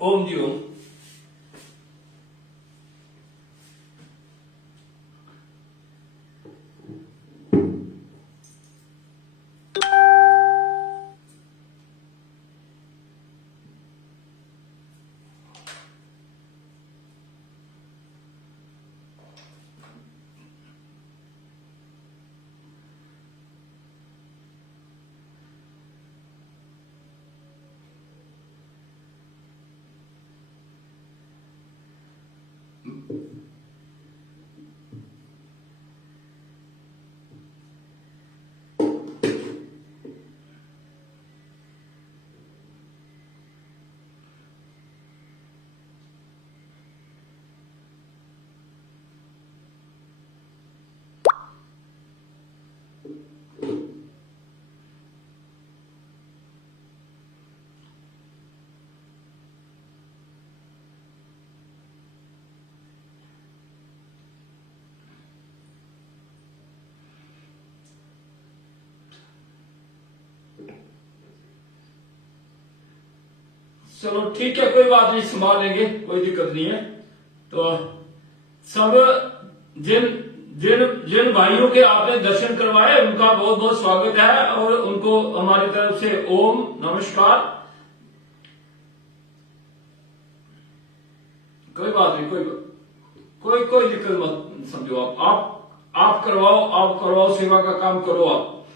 ओम जी ओम। चलो ठीक है, कोई बात नहीं, संभाल लेंगे, कोई दिक्कत नहीं है। तो सब जिन जिन जिन भाइयों के आपने दर्शन करवाए उनका बहुत बहुत स्वागत है और उनको हमारी तरफ से ओम नमस्कार। कोई बात नहीं, कोई दिक्कत मत समझो। आप करवाओ, सेवा का काम करो आप।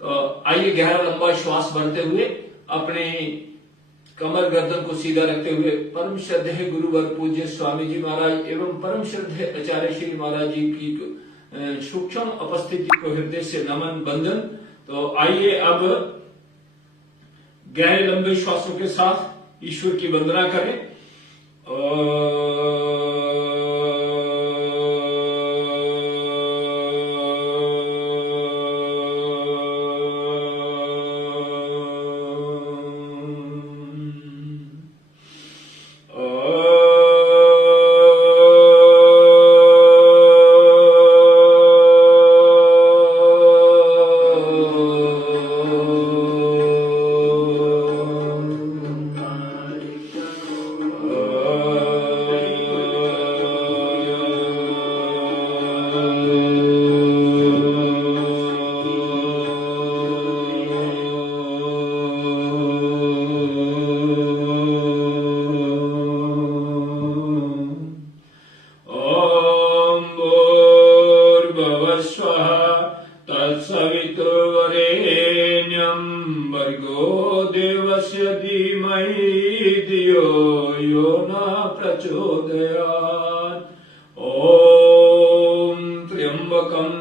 तो आइए, गहरा लंबा श्वास भरते हुए अपने कमर गर्दन को सीधा रखते हुए परम श्रद्धेय गुरुवर पूज्य स्वामी जी महाराज एवं परम श्रद्धेय आचार्य श्री महाराज जी की सूक्ष्म उपस्थिति को हृदय से नमन बंदन। तो आइए अब गहरे लंबे श्वासों के साथ ईश्वर की वंदना करें।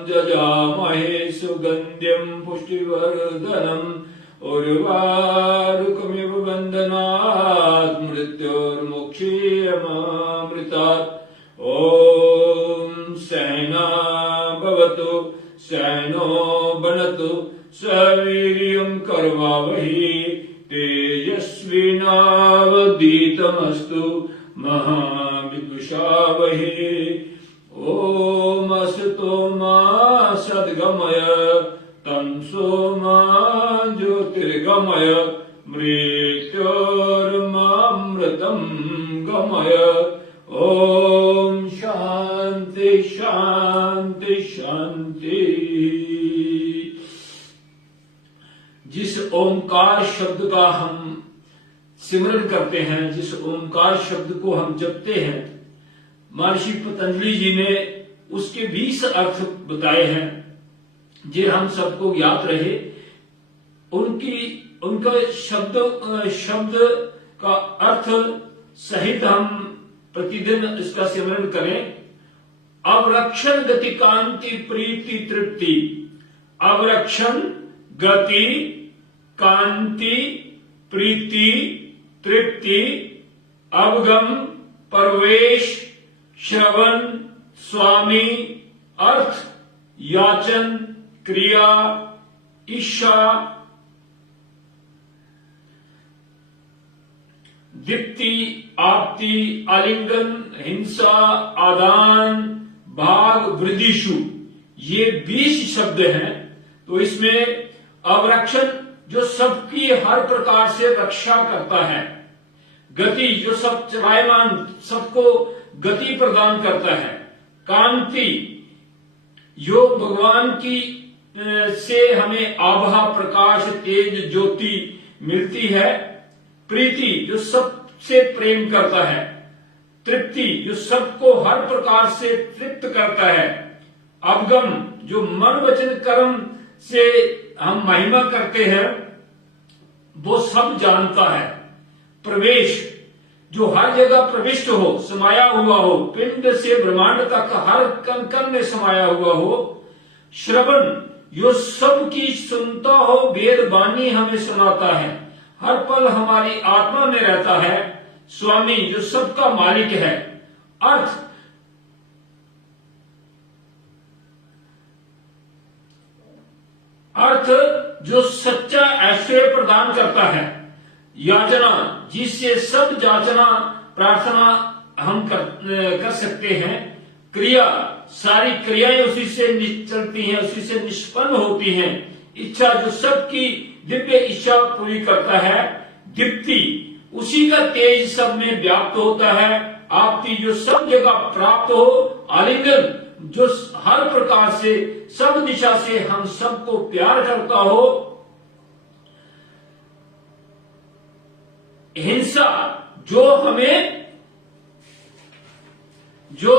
जजामहे सुगंध्यम पुष्टिवर्धनम उर्वारुकमिव बंधनात् मृत्योर्मुक्षीयमामृतात्। ओम सहना भवतु सहनो भुनक्तु सवीर्यं कर्वावहि तेजस्विनावधीतमस्तु महाविद्विषावहि। ओम असतो मा सद्गमय तमसो मा ज्योतिर्गमय मृत्योर्मामृतं गमय। ओम शांति शांति शांति। जिस ओंकार शब्द का हम सिमरन करते हैं, जिस ओंकार शब्द को हम जपते हैं, महर्षि पतंजलि जी ने उसके 20 अर्थ बताए हैं, जे हम सबको ज्ञात रहे। उनका शब्द का अर्थ सहित हम प्रतिदिन इसका सिमरन करें। अवरक्षण गति कांति प्रीति तृप्ति। अवरक्षण गति कांति प्रीति तृप्ति। अवगम प्रवेश श्रवण स्वामी अर्थ याचन क्रिया इच्छा दीप्ति आपति आलिंगन हिंसा आदान भाग वृद्धिशु, ये 20 शब्द हैं। तो इसमें अवरक्षण जो सबकी हर प्रकार से रक्षा करता है। गति, जो सब चलायमान, सबको गति प्रदान करता है। कांति, जो भगवान की से हमें आभा, प्रकाश, तेज, ज्योति मिलती है। प्रीति, जो सबसे प्रेम करता है। तृप्ति, जो सबको हर प्रकार से तृप्त करता है। अवगम, जो मन वचन कर्म से हम महिमा करते हैं वो सब जानता है। प्रवेश, जो हर जगह प्रविष्ट हो, समाया हुआ हो, पिंड से ब्रह्मांड तक हर कण कण में समाया हुआ हो। श्रवण, जो सबकी सुनता हो, वेद वाणी हमें सुनाता है, हर पल हमारी आत्मा में रहता है। स्वामी, जो सबका मालिक है। अर्थ, जो सच्चा ऐश्वर्य प्रदान करता है। याचना, जिससे सब याचना प्रार्थना हम कर सकते हैं। क्रिया, सारी क्रियाएं उसी से चलती हैं, उसी से निष्पन्न होती हैं। इच्छा, जो सबकी दिव्य इच्छा पूरी करता है। दीप्ति, उसी का तेज सब में व्याप्त होता है। आपती, जो सब जगह प्राप्त हो। आलिंगन, जो हर प्रकार से सब दिशा से हम सबको प्यार करता हो। हिंसा, जो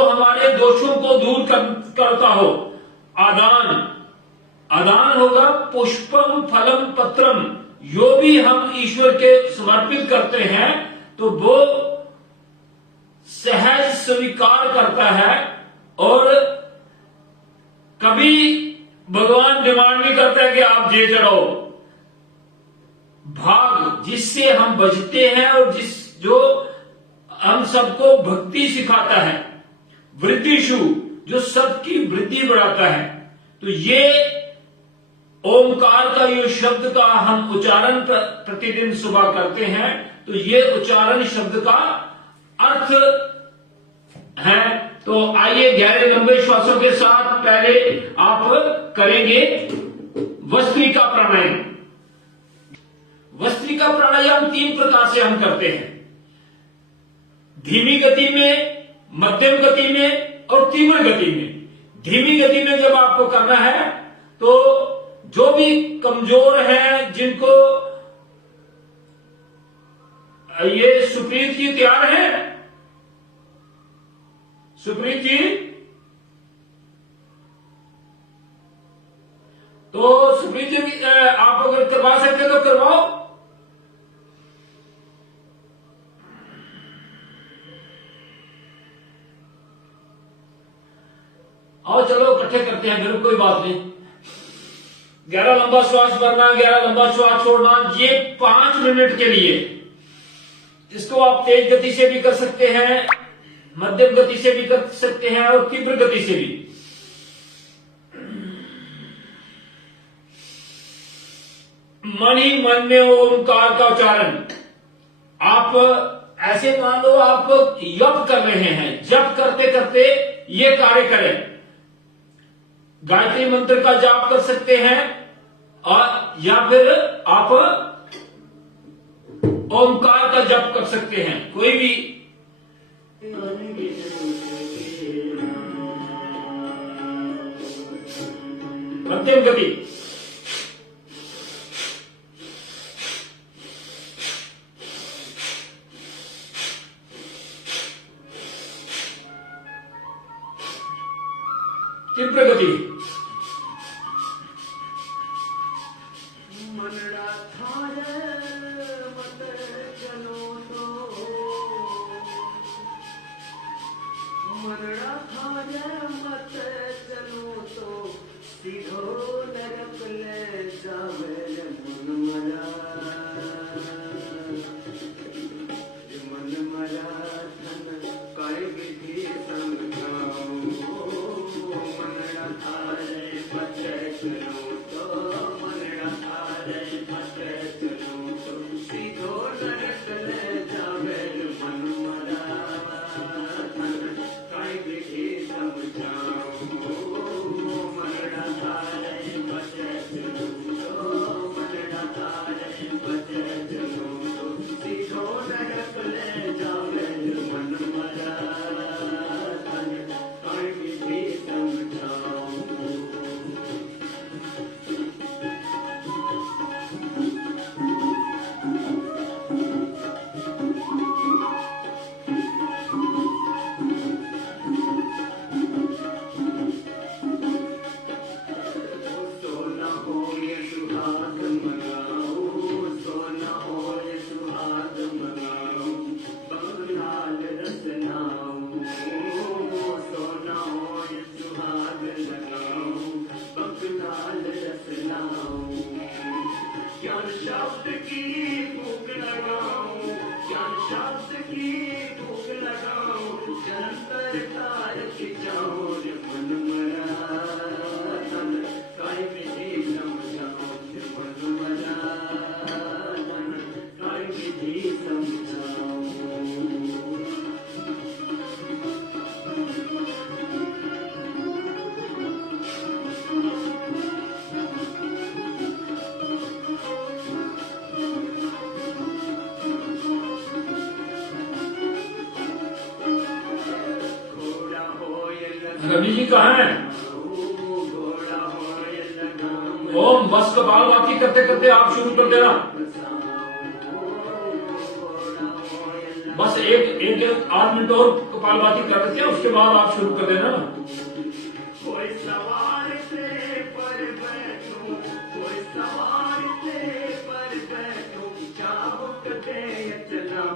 हमारे दोषों को दूर करता हो। आदान होगा पुष्पम फलम पत्रम, जो भी हम ईश्वर के समर्पित करते हैं तो वो सहज स्वीकार करता है। और कभी भगवान डिमांड नहीं करता है कि आप ये चढ़ाओ। भाग, जिससे हम बचते हैं और जो हम सबको भक्ति सिखाता है। वृद्धिशु, जो सबकी वृद्धि बढ़ाता है। तो ये ओमकार का, ये शब्द का हम उच्चारण प्रतिदिन सुबह करते हैं। तो ये उच्चारण शब्द का अर्थ है। तो आइए गहरे लंबे श्वासों के साथ पहले आप करेंगे वस्त्रिका प्राणायाम। वस्त्रिका प्राणायाम 3 प्रकार से हम करते हैं। धीमी गति में, मध्यम गति में और तीव्र गति में। धीमी गति में जब आपको करना है तो जो भी कमजोर है, जिनको ये सुप्रीत जी तैयार है? सुप्रीत जी, तो सुप्रीत जी आप अगर करवा सकते तो करवाओ। आओ चलो इकट्ठे करते हैं, फिर कोई बात नहीं। गहरा लंबा श्वास भरना, गहरा लंबा श्वास छोड़ना, ये 5 मिनट के लिए। इसको आप तेज गति से भी कर सकते हैं, मध्यम गति से भी कर सकते हैं और तीव्र गति से भी। मन ही मन में ओमकार का उच्चारण। आप ऐसे मान लो आप जप कर रहे हैं, जप करते करते ये कार्य करें। गायत्री मंत्र का जाप कर सकते हैं और या फिर आप ओमकार का जप कर सकते हैं, कोई भी। मध्यम गति। तीव्र गति। रवि जी कहाँ हैं? ओम बस कपालभाति करते करते आप शुरू कर देना। बस एक 8 मिनट और कपालभाति कर देते हैं, उसके बाद आप शुरू कर देना। कोई सवार से पर बैठो, कोई सवार से पर बैठो, चाबुक दे चला।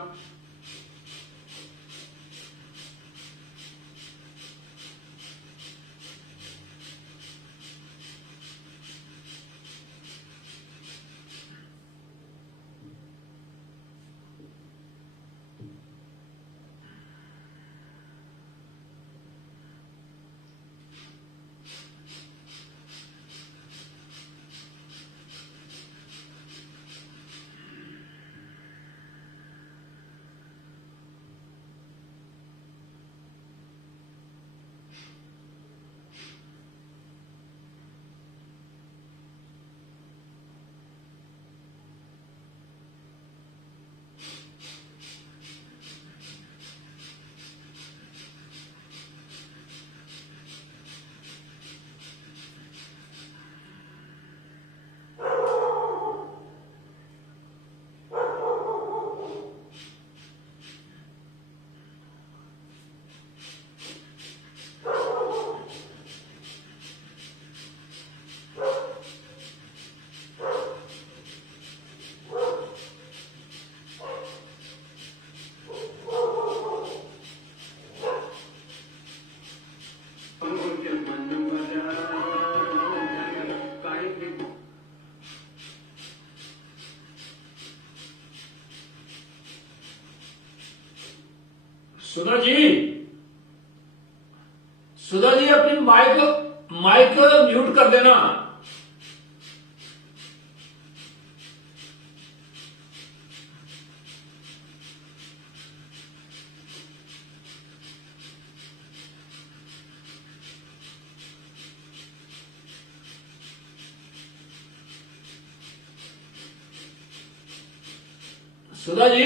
सुधा जी, सुधा जी अपनी माइक म्यूट कर देना। सुधा जी,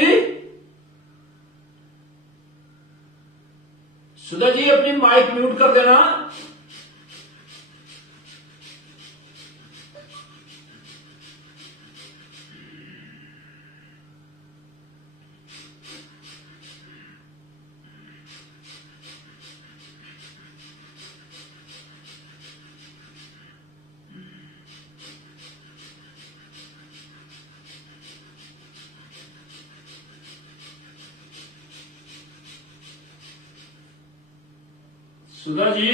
सुधा जी अपनी माइक म्यूट कर देना। सुधा जी,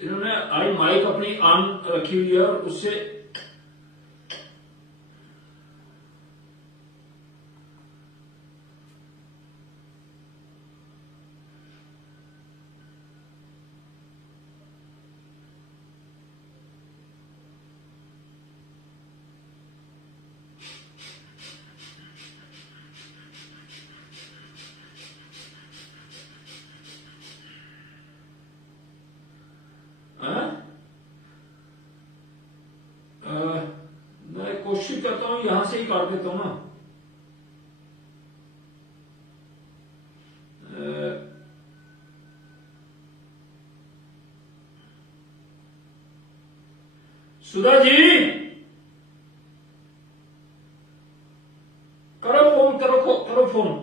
इन्होंने आई माइक अपनी ऑन रखी हुई है और उससे मैं कोशिश करता हूं यहां से ही काट देता हूं ना। सुधा जी करो फोन, करो फोन।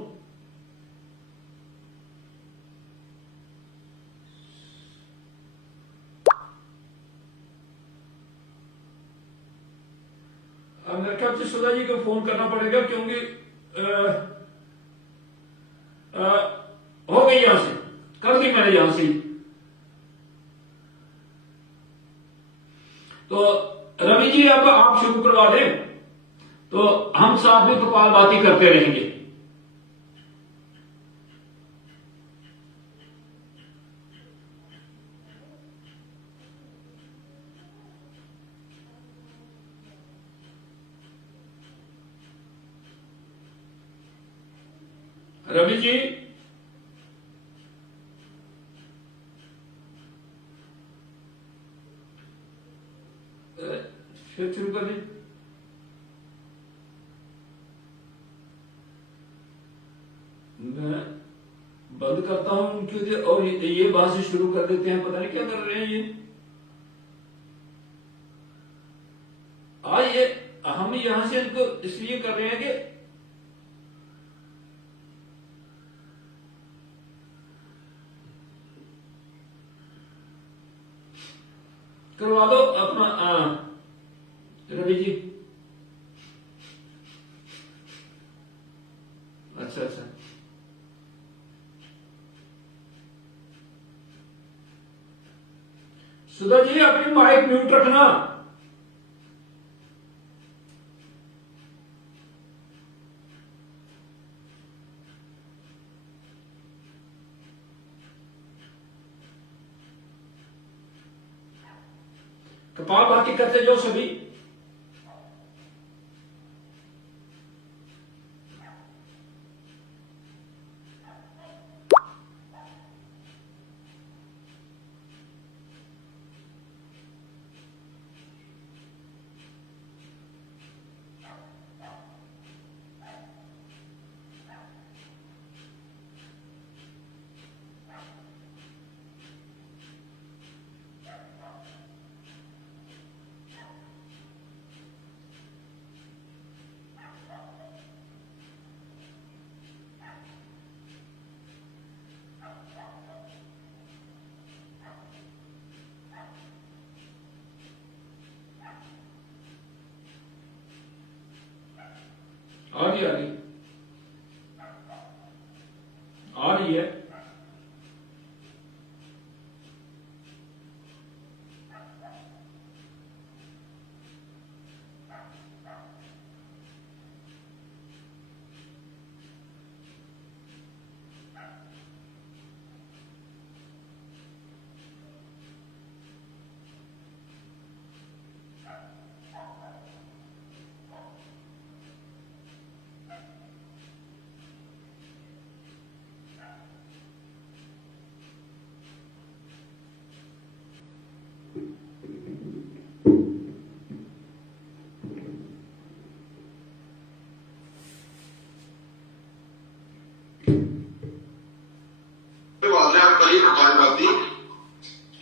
मेरे ख्याल से सुधा जी को फोन करना पड़ेगा, क्योंकि हो गई, यहां से कर दी मैंने, यहां से। तो रवि जी अब आप शुरू करवा दें, तो हम साथ में कपालभाति करते रहेंगे। रवि जी, फिर शुरू कर दी। करता हूं क्योंकि और ये बात से शुरू कर देते हैं, पता नहीं क्या कर रहे हैं ये। आज ये हम यहां से इनको इसलिए कर रहे हैं कि करवा दो अपना रवि जी। अच्छा अच्छा, सुधा जी अपनी माइक म्यूट रखना। कपालभाति करते जाओ सभी। आ रही आ रही है।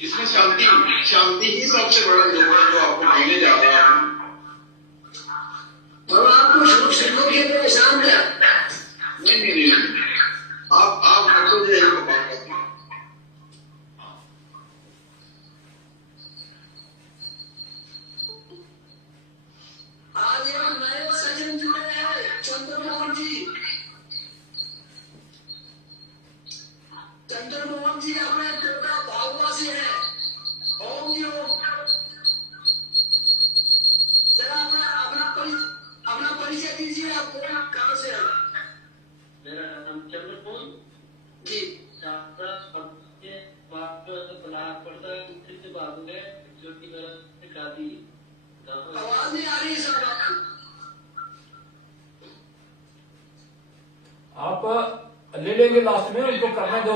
इसमें शांति ही सबसे बड़ा योग है जो आपको मिलने जा रहा है। और आपको शुरू के लिए शांत है। नहीं, आप हमको जो है आज एक नए सज्जन जुड़े हैं, चंद्रमोहन जी। चंद्रमोहन जी अपने टोटा भाववासी है। ओम जी ओम। जरा अपना परिचय दीजिए। आप कहाँ से हैं? मेरा नाम चंद्रमोहन जी। आवाज नहीं आ रही सब आप ले लेंगे लास्ट में, उनको करने दो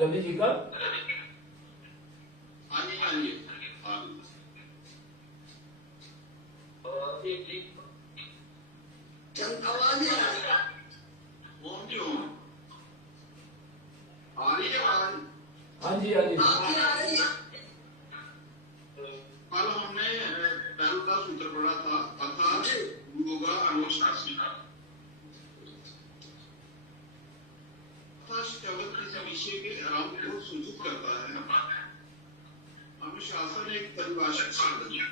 रवि जी का। आवाज नहीं आ रही। ओम जी ओम। आ रही है आवाज? हाँ जी हाँ जी। आपकी आ रही है। कल हमने पहला सूत्र पढ़ा था अर्थात योग अनुशासन। शब्द किसी विषय के आरंभ को सूचित करता है। अनुशासन एक परिभाषित शब्द है।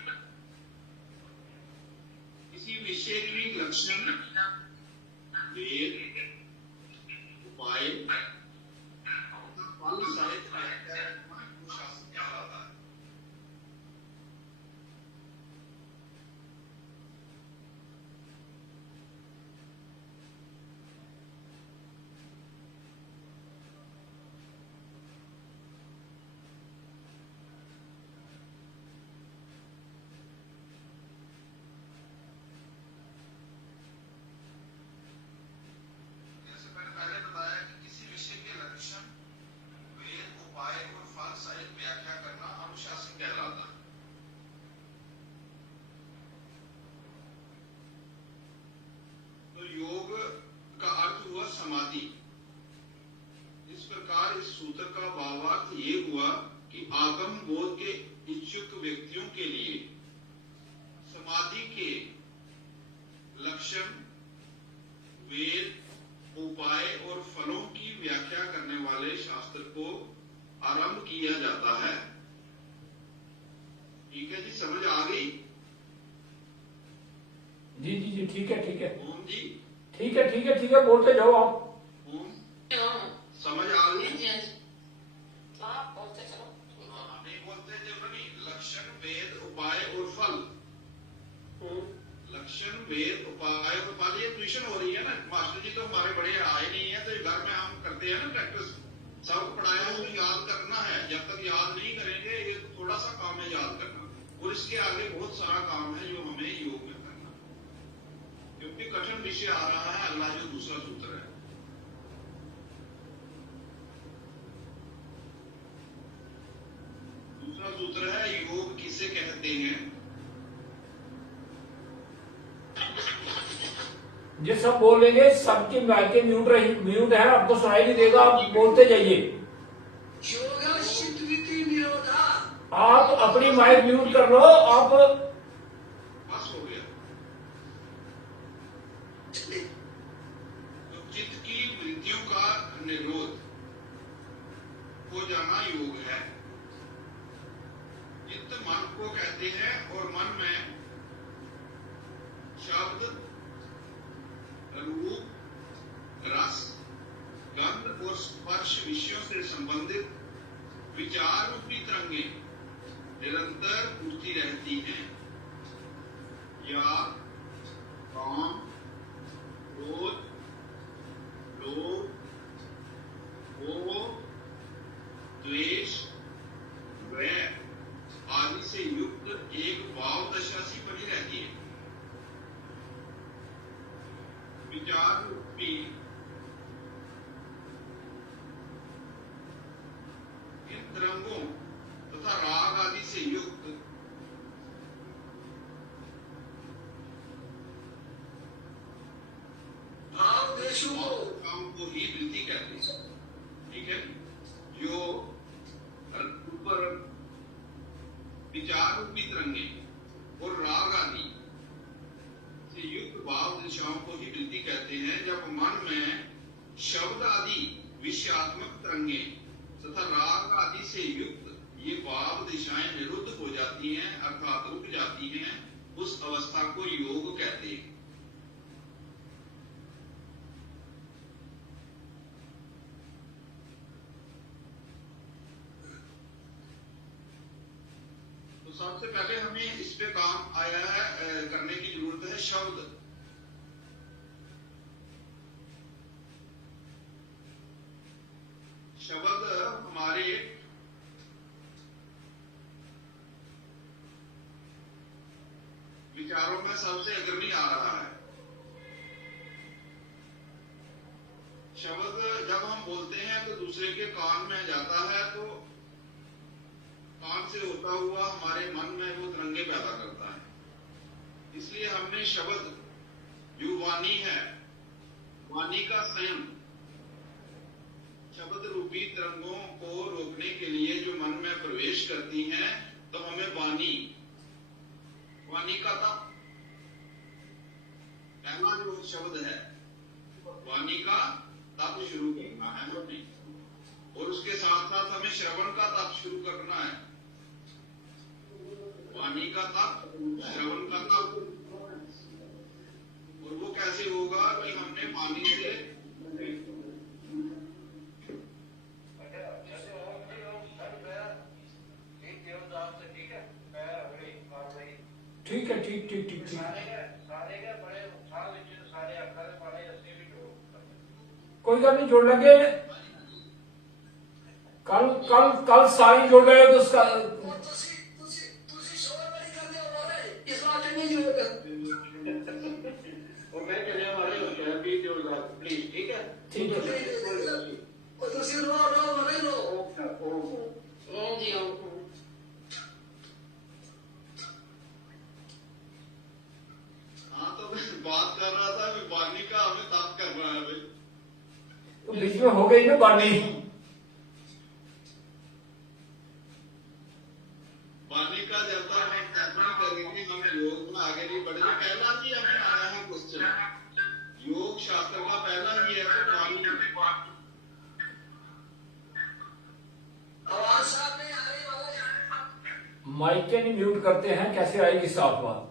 किसी विषय की लक्षण, वेद, उपाय, फल सहित अनुशासन कहलाता है। जैसे मैंने पहले बताया कि किसी विषय के लक्षण, वेद, उपाय और फल सहित व्याख्या करना अनुशासन कहलाता है। तो योग का अर्थ हुआ समाधि। प्रकार इस सूत्र का भावार्थ ये हुआ कि आत्म बोध के इच्छुक व्यक्तियों के लिए समाधि के लक्षण, वेद, उपाय और फलों की व्याख्या करने वाले शास्त्र को आरंभ किया जाता है। ठीक है जी, समझ आ गई? जी जी जी, ठीक है ठीक है ओम जी, ठीक है ठीक है ठीक है, बोलते जाओ आप। ओम, हाँ समझ आ गई? हाँ बोलते चलो। हाँ, नहीं बोलते जब नहीं, लक्षण, वेद, उपाय और फल। लक्षण, वेद, उपाय और फल, ये ट्यूशन हो रही है ना। मास्टर जी तो हमारे बड़े आए नहीं है, तो घर में हम करते हैं ना प्रैक्टिस। सबको पढ़ाया उसको याद करना है। जब तक याद नहीं करेंगे, ये थोड़ा सा काम है याद करना, और इसके आगे बहुत सारा काम है जो हमें योग में करना, क्योंकि कठिन विषय आ रहा है। अगला जो दूसरा सूत्र है, दूसरा सूत्र है योग किसे कहते हैं। ये सब बोलेंगे, सबकी माइकें म्यूट है, आपको सुनाई नहीं देगा, आप बोलते जाइए। योगा शिद्विति निरोधा। आप अपनी माइक म्यूट कर लो आप। बस हो गया। तो चित्त की वृत्तियों का निरोध हो जाना योग है। चित्त मन को कहते हैं, और मन में शब्द, रूप, रस, गंध और स्पर्श विषयों से संबंधित विचार रूपी तरंगें निरंतर उठती रहती हैं। या काम, क्रोध, लोभ, मोह, द्वेष, वैर आदि से युक्त एक भाव दशा सी बनी रहती है। विचार रूपी इन तरंगों तथा राग आदि से युक्त भाव देशों को काम को ही वृत्ति कहते हैं। ठीक है, जो ऊपर विचार रूपी तरंगे और राग आदि से युक्त भाव दिशाओं को ही वृत्ति कहते हैं। जब मन में शब्द आदि विषयात्मक तरंगे तथा राग आदि से युक्त ये भाव दिशाएं निरुद्ध हो जाती हैं, अर्थात रुक जाती हैं, उस अवस्था को योग कहते हैं। तो सबसे पहले हमें इस पे काम आया है, करने की जरूरत है शब्द। शब्द हमारे विचारों में सबसे अग्रणी आ रहा है। शब्द जब हम बोलते हैं तो दूसरे के कान में जाता है, तो कान से होता हुआ हमारे मन में वो तरंगे पैदा करता है। इसलिए हमने शब्द जो वाणी है, वाणी का संयम, शब्द रूपी तरंगों को रोकने के लिए जो मन में प्रवेश करती हैं, तो हमें वाणी, वाणी का तप, पहला जो शब्द है वाणी का तप शुरू करना है हमें, और उसके साथ साथ हमें श्रवण का तप शुरू करना है। वाणी का तप, श्रवण का तप। और वो कैसे होगा कि हमने वाणी से ठीक है, ठीक ठीक ठीक ठीक। कोई गल नहीं, जोड़ लेंगे। कल कल कल सारी जोड़ रहे हो तो उसका तुसी शोर बड़ी कर दे बोले इस बात नहीं जोड़ेगा। और मैं चले हमारे होते हैं भी जोड़ दो प्लीज। ठीक है, ठीक है। और तुसी रो मरे रो। ओम जी ओम। हाँ, तो मैं बात कर रहा था वाणी का हमें तप करना है भाई। तो बीच में हो गई ना वाणी। बालिका जब तक हम तर्पण करेंगे हम योग में आगे नहीं बढ़ेंगे। पहला ही हमें आया है क्वेश्चन, योग शास्त्र का पहला ही है तो पानी आवाज साफ नहीं आ रही बाबा। माइक के नहीं म्यूट करते हैं, कैसे आएगी साफ बात?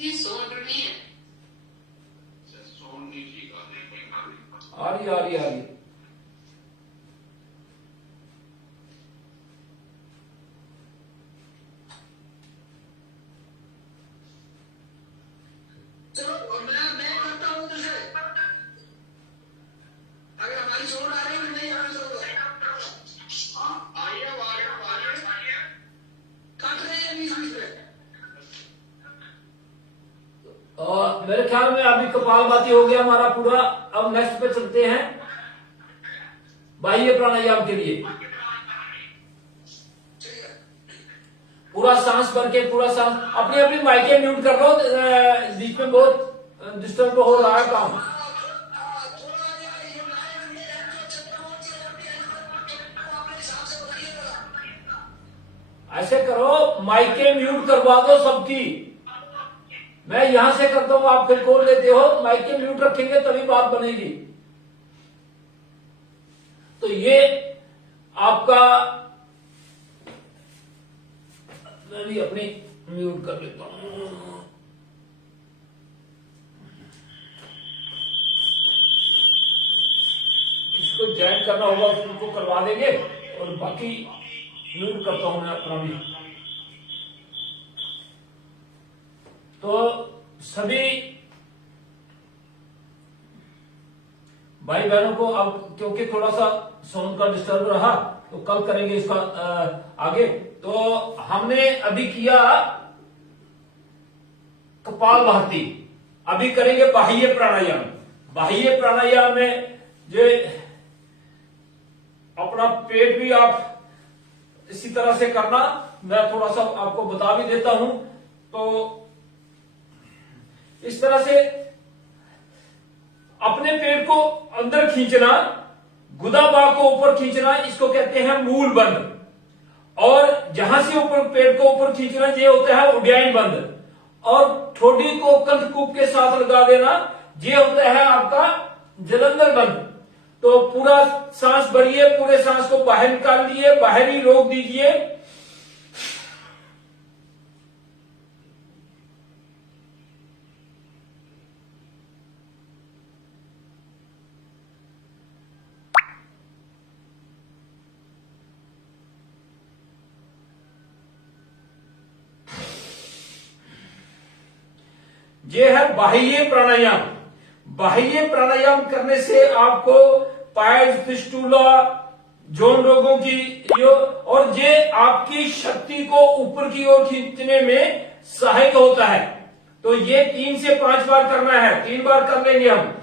इतनी सोच नहीं है। सोन नहीं ठीक आ रही आ रही आ रही। चलो मैं करता हूँ तुझे, अगर हमारी सोच आ रही है नहीं आ रही आइए आइए कट रही है बीच बीच में। मेरे ख्याल में अभी कपालभाति हो गया हमारा पूरा। अब नेक्स्ट पे चलते हैं बाह्य प्राणायाम के लिए। पूरा सांस भर के, पूरा सांस अपनी अपनी माइकें म्यूट कर लो, बीच में बहुत डिस्टर्ब हो रहा है काम। ऐसे करो, माइकें म्यूट करवा दो सबकी। मैं यहां से करता हूं, आप फिर खोल लेते हो। माइकें म्यूट रखेंगे तभी बात बनेगी। तो ये आपका, मैं भी अपनी म्यूट कर लेता हूं। किसको ज्वाइन करना होगा फिर उनको करवा देंगे, और बाकी म्यूट करता हूं मैं अपना भी। तो सभी भाई बहनों को अब, क्योंकि थोड़ा सा साउंड का डिस्टर्ब रहा, तो कल करेंगे इसका आगे। तो हमने अभी किया कपालभाति, अभी करेंगे बाह्य प्राणायाम। बाह्य प्राणायाम में जो अपना पेट भी आप इसी तरह से करना, मैं थोड़ा सा आपको बता भी देता हूं। तो इस तरह से अपने पेट को अंदर खींचना, गुदा बाग को ऊपर खींचना, इसको कहते हैं मूल बंद। और जहां से ऊपर पेट को ऊपर खींचना, ये होता है उड्डयन बंद। और ठोडी को कंठकूप के साथ लगा देना, ये होता है आपका जलंधर बंद। तो पूरा सांस भरिए, पूरे सांस को बाहर निकाल लिए, बाहर ही रोक दीजिए। ये है बाह्य प्राणायाम। बाह्य प्राणायाम करने से आपको पाइल्स, फिस्टुला, जोन रोगों की और ये आपकी शक्ति को ऊपर की ओर खींचने में सहायक होता है। तो ये 3 से 5 बार करना है, 3 बार कर लेंगे हम।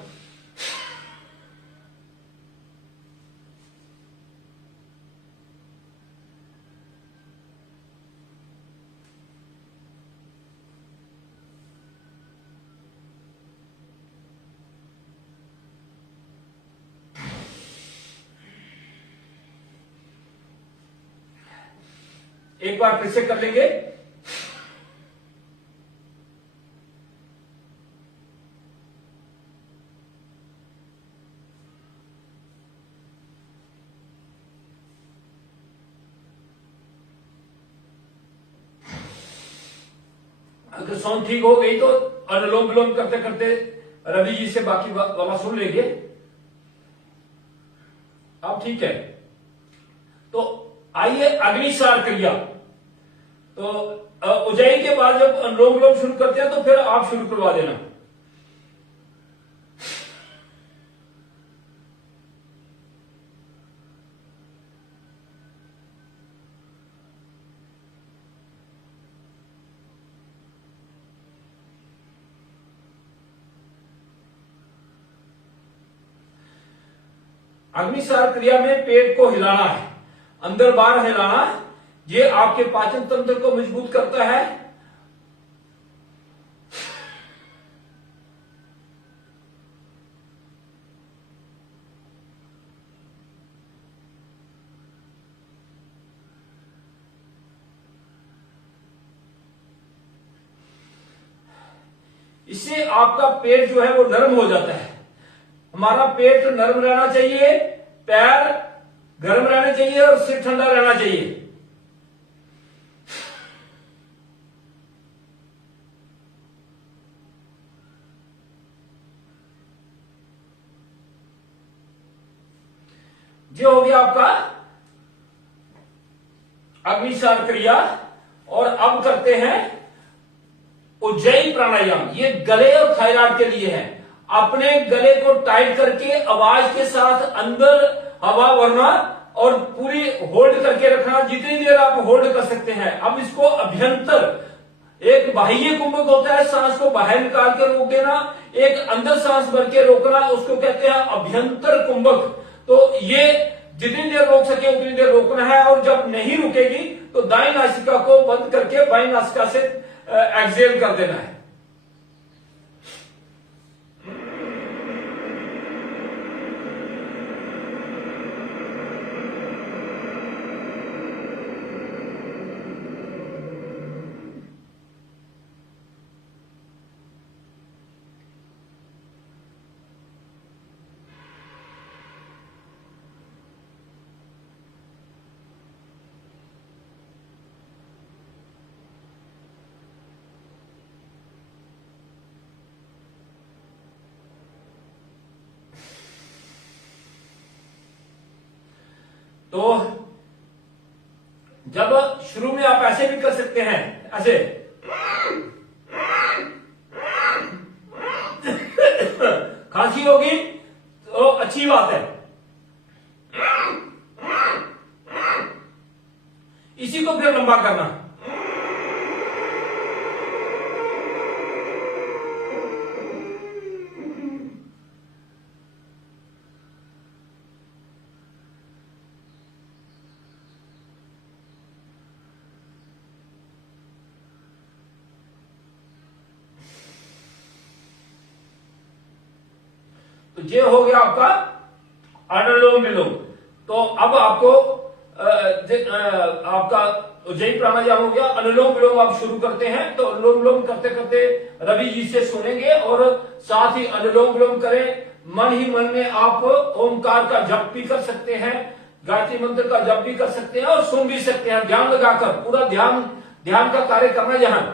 एक बार फिर से कर लेंगे। अगर साउंड ठीक हो गई तो अनुलोम विलोम करते करते रवि जी से बाकी वाला सुन लेंगे। अब ठीक है, तो आइए अग्निसार क्रिया। तो उज्जैन के बाद जब अनुलोम विलोम शुरू करते हैं तो फिर आप शुरू करवा देना। अग्निसार क्रिया में पेट को हिलाना है, अंदर बाहर हिलाना, ये आपके पाचन तंत्र को मजबूत करता है। इससे आपका पेट जो है वो नरम हो जाता है। हमारा पेट नरम रहना चाहिए, पैर गर्म रहने चाहिए और सिर ठंडा रहना चाहिए। जो हो गया आपका अग्निसार क्रिया। और अब करते हैं उज्जयी प्राणायाम। ये गले और थायराइड के लिए है। अपने गले को टाइट करके आवाज के साथ अंदर हवा भरना और पूरी होल्ड करके रखना, जितनी देर आप होल्ड कर सकते हैं। अब इसको अभ्यंतर, एक बाह्य कुंभक होता है, सांस को बाहर निकाल के रोक देना, एक अंदर सांस भर के रोकना, उसको कहते हैं अभ्यंतर कुंभक। तो ये जितनी देर रोक सके उतनी देर रोकना है, और जब नहीं रुकेगी तो दाईं नासिका को बंद करके बाईं नासिका से एक्सहेल कर देना है। तो जब शुरू में आप ऐसे भी कर सकते हैं, ऐसे खांसी होगी तो अच्छी बात है। इसी को फिर लंबा करना। तो ये हो गया आपका अनुलोम विलोम। तो अब आपको आपका उज्जयी प्राणायाम हो गया। अनुलोम विलोम आप शुरू करते हैं। तो अनुलोम विलोम करते करते रवि जी से सुनेंगे और साथ ही अनुलोम विलोम करें। मन ही मन में आप ओमकार का जप भी कर सकते हैं, गायत्री मंत्र का जप भी कर सकते हैं और सुन भी सकते हैं, ध्यान लगाकर। पूरा ध्यान का कार्य करना यहां।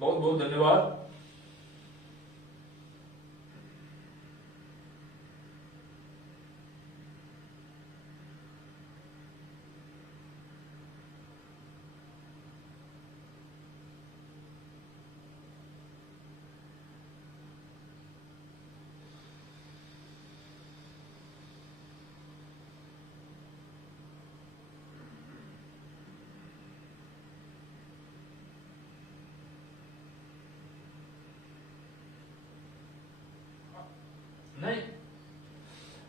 बहुत बहुत धन्यवाद। नहीं,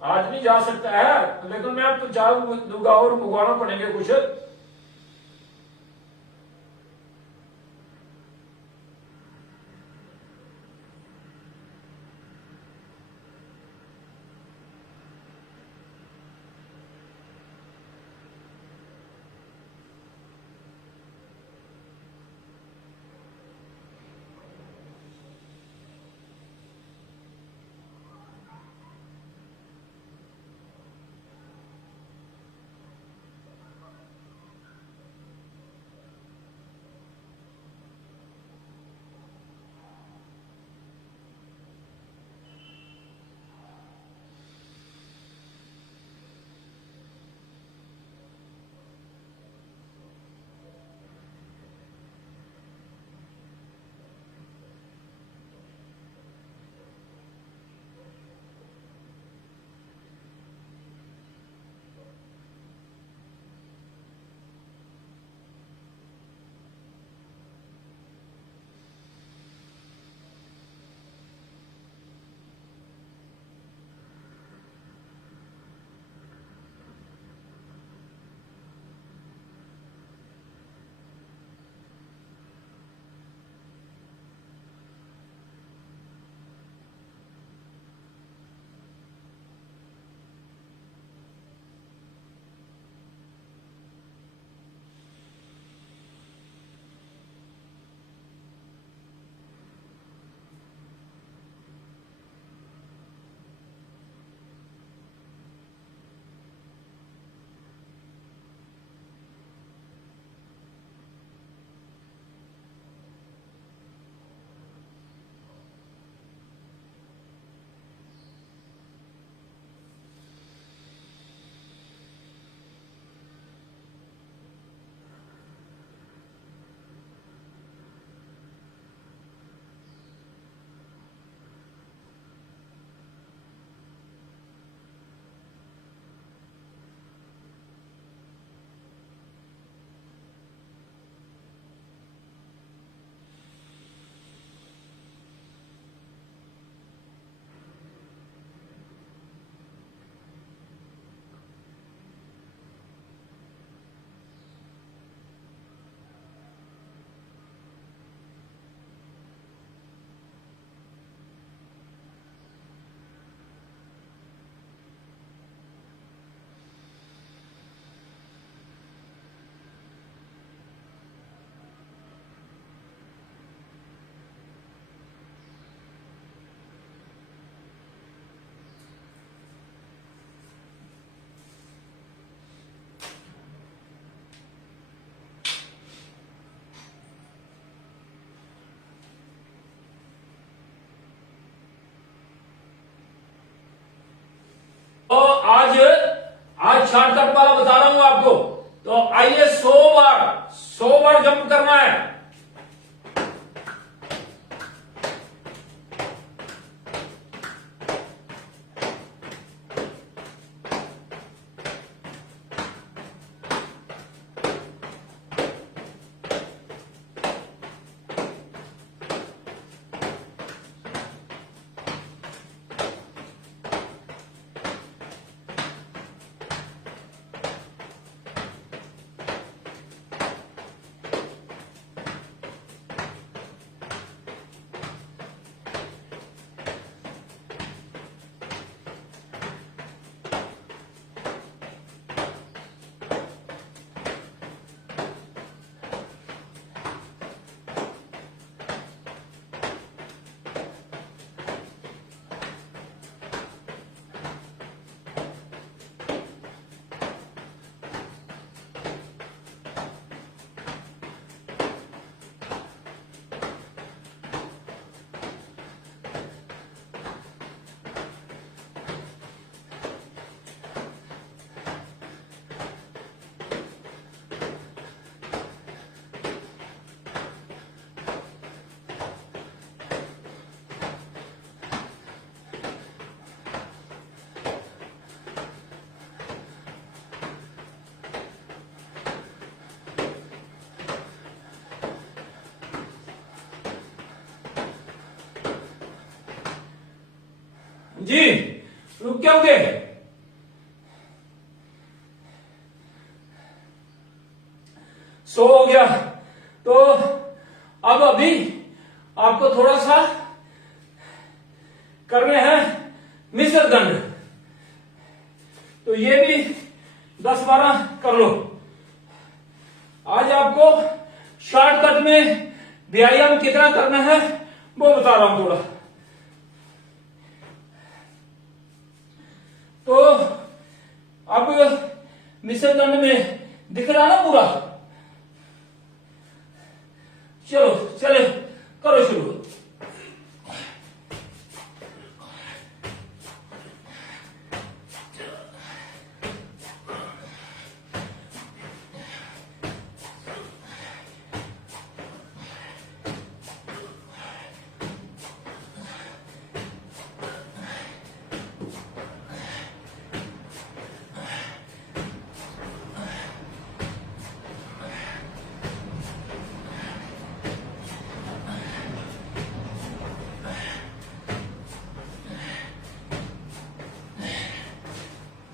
आदमी जा सकता है, लेकिन मैं अब तो चालू दूंगा और उगाना पड़ेंगे कुछ। तो आज शॉर्टकट वाला बता रहा हूं आपको। तो आइए 100 बार जंप करना है। जी रुक क्या होगे? सो हो गया। तो अब अभी आपको थोड़ा सा करने हैं मिश्र दंड। तो ये भी 10-12 कर लो। आज आपको शॉर्टकट में व्यायाम कितना करना है वो बता रहा हूं थोड़ा। तो अब मिश्र दंड में दिख रहा ना पूरा? चलो चले करो शुरू।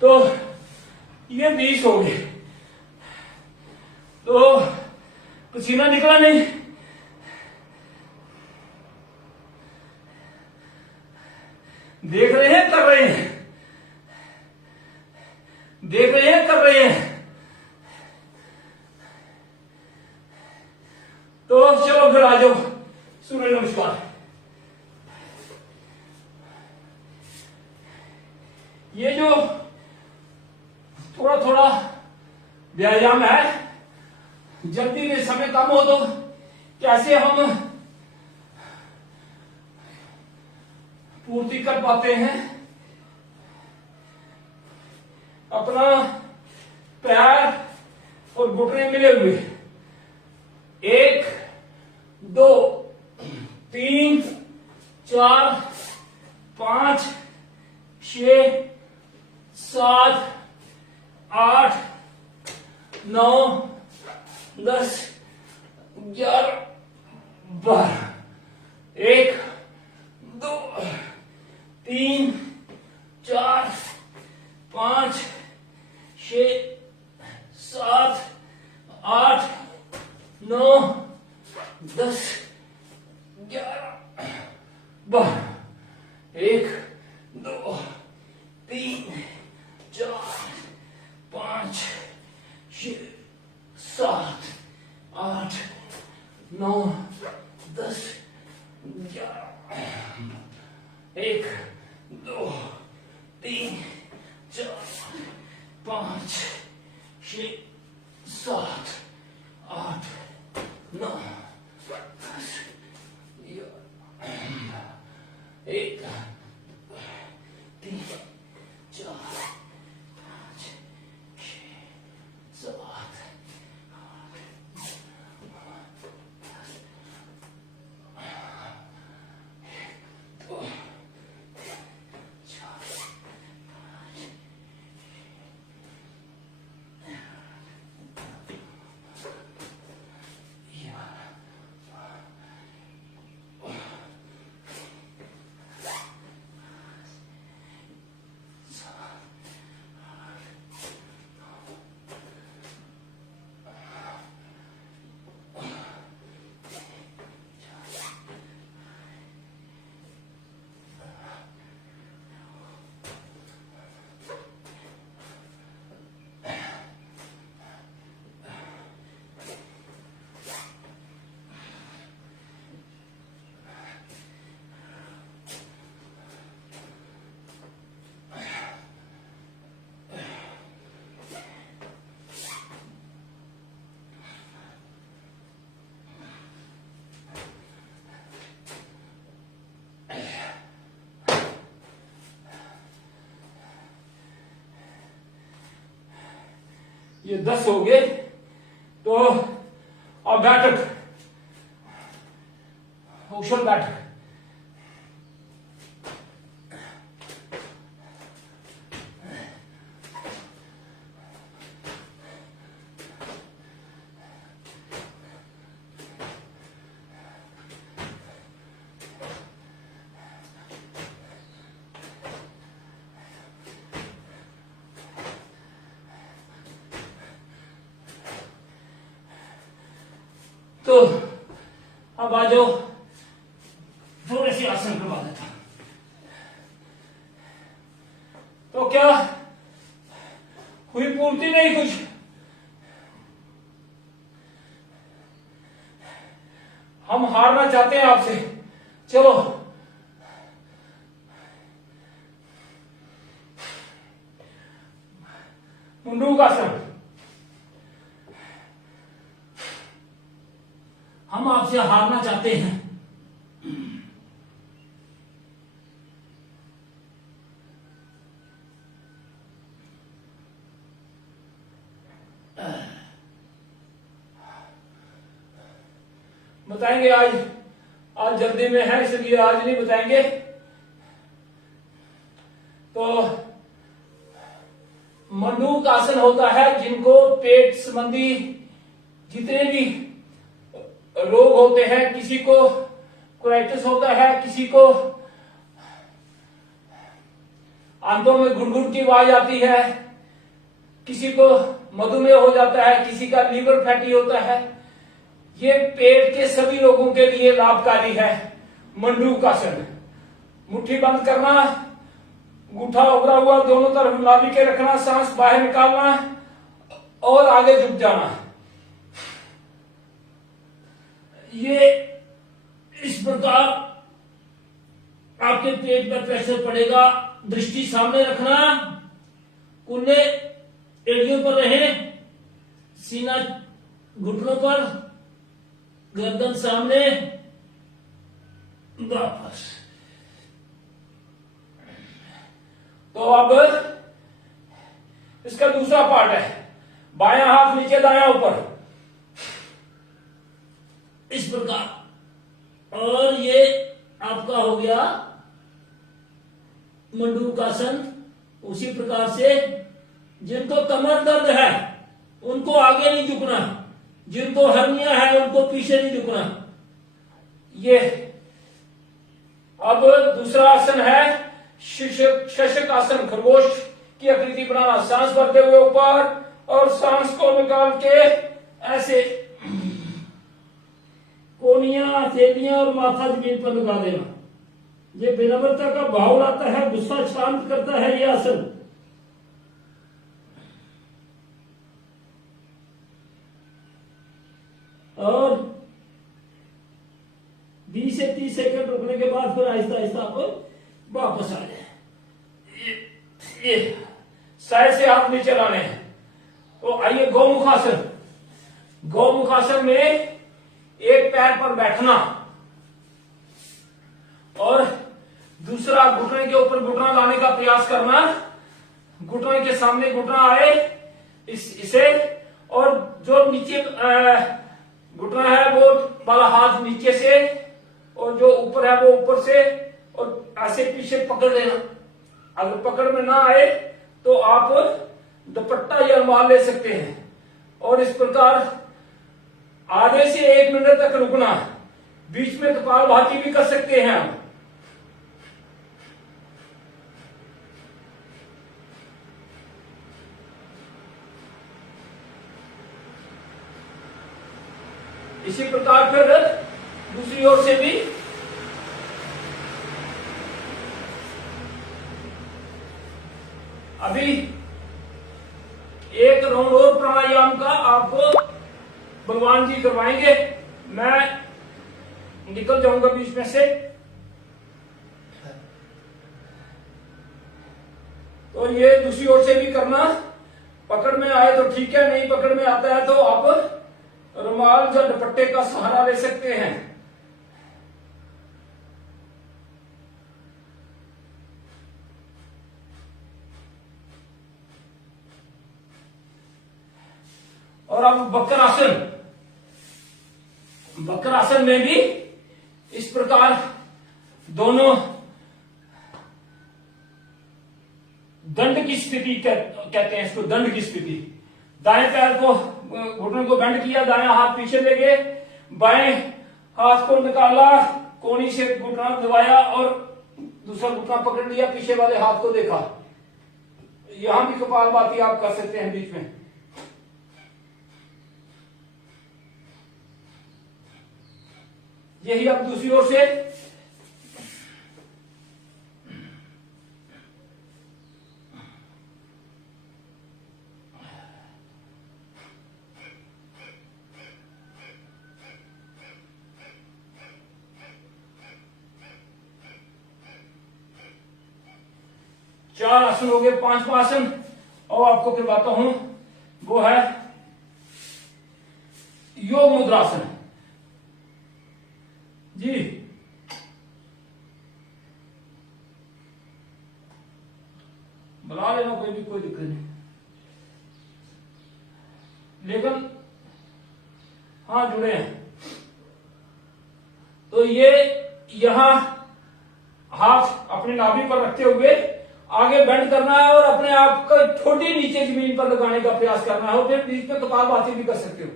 तो ये 20 हो गए। तो पसीना निकला नहीं? देख रहे हैं कर रहे हैं, देख रहे हैं कर रहे हैं। तो चलो फिर आ जाओ सूर्य नमस्कार। ये जो थोड़ा थोड़ा व्यायाम है, जल्दी में समय कम हो तो कैसे हम पूर्ति कर पाते हैं। अपना पैर और घुटने मिले हुए, 1 2 3 4 5 6 7 8 9 10 11 12 1 2 3 4 5 6 7 8 9 10 11 12 1 2 3 4 5 6 7 8 9 10 11 1 2 3 4 5 6 7 8 9 10 1 3 4 5 6 7 ये 10 हो गए। तो अब बैठक, उछल बैठक। तो अब आ जाओ, थोड़े से आसन करवा देता हूं। तो क्या हुई पूर्ति? नहीं कुछ। हम हारना चाहते हैं आपसे। चलो मुंडूकासन, हम आपसे हारना चाहते हैं। बताएंगे आज, आज जल्दी में है इसलिए आज नहीं बताएंगे। तो मंडूक आसन होता है जिनको पेट संबंधी जितने भी रोग होते हैं, किसी को कोलाइटिस होता है, किसी को आंतों में गुड़गुड़ की आवाज आती है, किसी को मधुमेह हो जाता है, किसी का लीवर फैटी होता है, ये पेट के सभी लोगों के लिए लाभकारी है। मंडूक आसन, मुट्ठी बंद करना, अंगूठा उभरा हुआ दोनों तरफ नाभि के रखना, सांस बाहर निकालना और आगे झुक जाना। ये इस प्रकार आपके पेट पर प्रेशर पड़ेगा। दृष्टि सामने रखना, कुल्ले एड़ियों पर रहे, सीना घुटनों पर, गर्दन सामने, वापस। तो अब इसका दूसरा पार्ट है, बायां हाथ नीचे दायां ऊपर, इस प्रकार। और ये आपका हो गया मंडूकासन। उसी प्रकार से जिनको कमर दर्द है उनको आगे नहीं झुकना, जिनको हर्निया है उनको पीछे नहीं झुकना। ये अब दूसरा आसन है शशक आसन, खरगोश की आकृति बनाना। सांस भरते हुए ऊपर और सांस को निकाल के ऐसे कोनियां, हथेलियां और माथा जमीन पर लगा देना। ये विनम्रता का भाव लाता है, गुस्सा शांत करता है ये आसन। और 20 से 30 सेकंड रुकने के बाद फिर आहिस्ता आहिस्ता आप वापस आ जाए। ये साइड से हाथ नीचे लाने हैं। तो आइए गौमुखासन। गौमुखासन में एक पैर पर बैठना और दूसरा घुटने के ऊपर घुटना लाने का प्रयास करना। घुटने के सामने घुटना आए इसे, और जो नीचे घुटना है वो वाला हाथ नीचे से और जो ऊपर है वो ऊपर से, और ऐसे पीछे पकड़ लेना। अगर पकड़ में ना आए तो आप दुपट्टा या रुमाल ले सकते हैं। और इस प्रकार आधे से 1 मिनट तक रुकना। बीच में कपालभाति भी कर सकते हैं आप। इसी प्रकार फिर दूसरी ओर से भी अभी एक राउंड और प्राणायाम का आपको भगवान जी करवाएंगे। मैं निकल जाऊंगा बीच में से। तो ये दूसरी ओर से भी करना। पकड़ में आए तो ठीक है, नहीं पकड़ में आता है तो आप रुमाल या दुपट्टे का सहारा ले सकते हैं। और अब बकर आसन। बकर आसन में भी इस प्रकार दोनों दंड की स्थिति कहते हैं इसको, दंड की स्थिति। दाएं पैर को घुटने को बेंड किया, दायां हाथ पीछे ले गए, बाएं हाथ को निकाला, कोनी से घुटना दबाया और दूसरा घुटना पकड़ लिया, पीछे वाले हाथ को देखा। यहां भी कपालभाति आप कर सकते हैं बीच में। यही अब दूसरी ओर से चार आसन हो गए, पांचवा आसन और आपको फिर बताता हूं, वो है योग मुद्रासन जी। बुला लेना कोई भी, कोई दिक्कत नहीं, लेकिन हाँ जुड़े हैं। तो ये यहां हाथ अपने नाभि पर रखते हुए आगे बेंड करना है और अपने आप को छोटी नीचे जमीन पर लगाने का प्रयास करना है, और फिर बीच में कपालभाति भी कर सकते हो।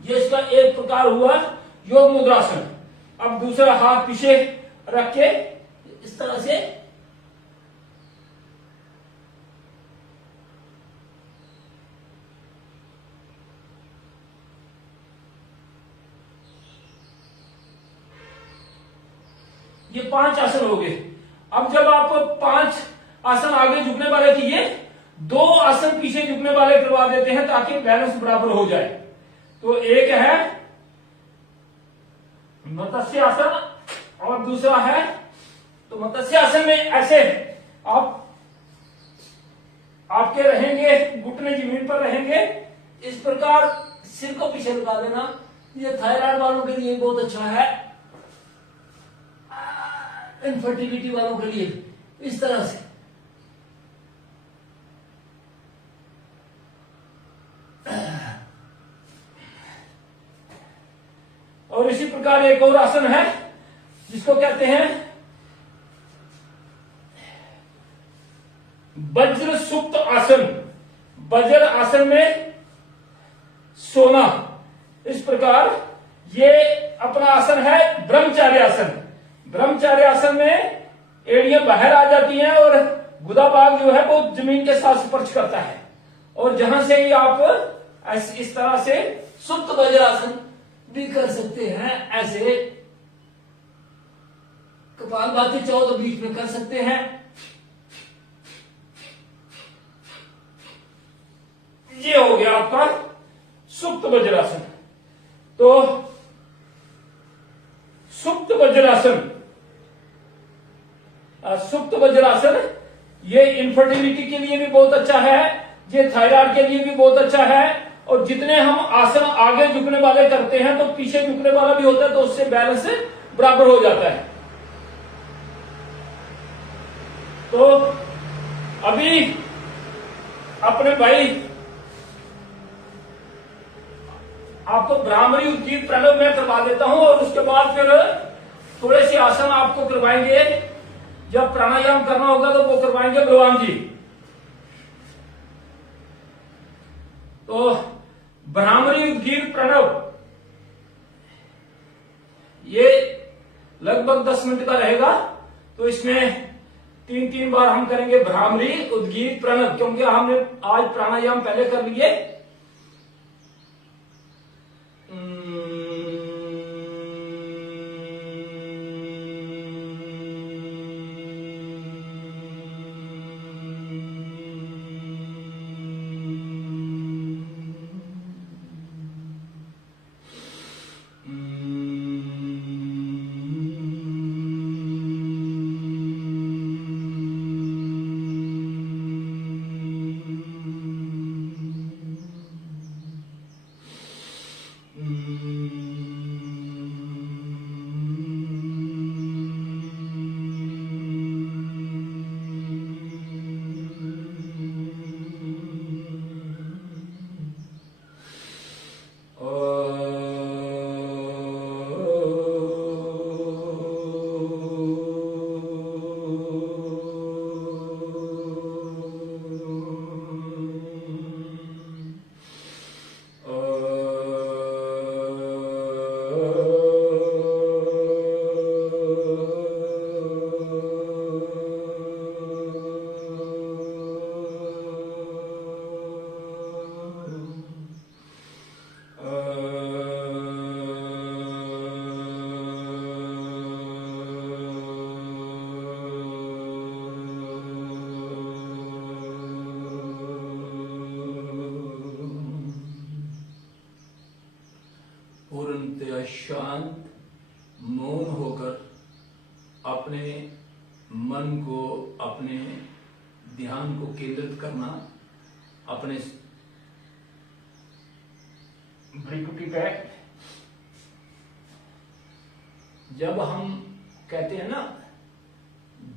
ये इसका एक प्रकार हुआ योग मुद्रासन। अब दूसरा हाथ पीछे रख के इस तरह से ये 5 आसन हो गए। अब जब आप 5 आसन आगे झुकने वाले किए, 2 आसन पीछे झुकने वाले करवा देते हैं ताकि बैलेंस बराबर हो जाए। तो एक है मत्स्य आसन और दूसरा है, तो मत्स्य आसन में ऐसे आपके रहेंगे, घुटने जमीन पर रहेंगे, इस प्रकार सिर को पीछे लगा देना। ये थायराइड वालों के लिए बहुत अच्छा है, इनफर्टिलिटी वालों के लिए इस तरह से। और इसी प्रकार एक और आसन है जिसको कहते हैं वज्र सुप्त आसन। वज्र आसन में सोना, इस प्रकार ये अपना आसन है ब्रह्मचार्य आसन। ब्रह्मचार्य आसन में एड़ियां बाहर आ जाती हैं और गुदा भाग जो है वो जमीन के साथ स्पर्श करता है, और जहां से ही आप इस तरह से सुप्त वज्रासन भी कर सकते हैं। ऐसे कपालभाति चाहो तो बीच में कर सकते हैं। ये हो गया आपका सुप्त वज्रासन। तो सुप्त वज्रासन, सुप्त वज्रासन ये इनफर्टिलिटी के लिए भी बहुत अच्छा है, ये थायराइड के लिए भी बहुत अच्छा है। और जितने हम आसन आगे झुकने वाले करते हैं तो पीछे झुकने वाला भी होता है, तो उससे बैलेंस बराबर हो जाता है। तो अभी अपने भाई आपको भ्रामरी उद्गीत प्रणव में करवा देता हूं, और उसके बाद फिर थोड़े से आसन आपको करवाएंगे। जब प्राणायाम करना होगा तो वो करवाएंगे भगवान जी। तो भ्रामरी उद्गीत प्रणव ये लगभग 10 मिनट का रहेगा। तो इसमें 3-3 बार हम करेंगे भ्रामरी उद्गीत प्रणव, क्योंकि हमने आज प्राणायाम पहले कर लिए। केंद्रित करना अपने भ्रिकुटी पे। जब हम कहते हैं ना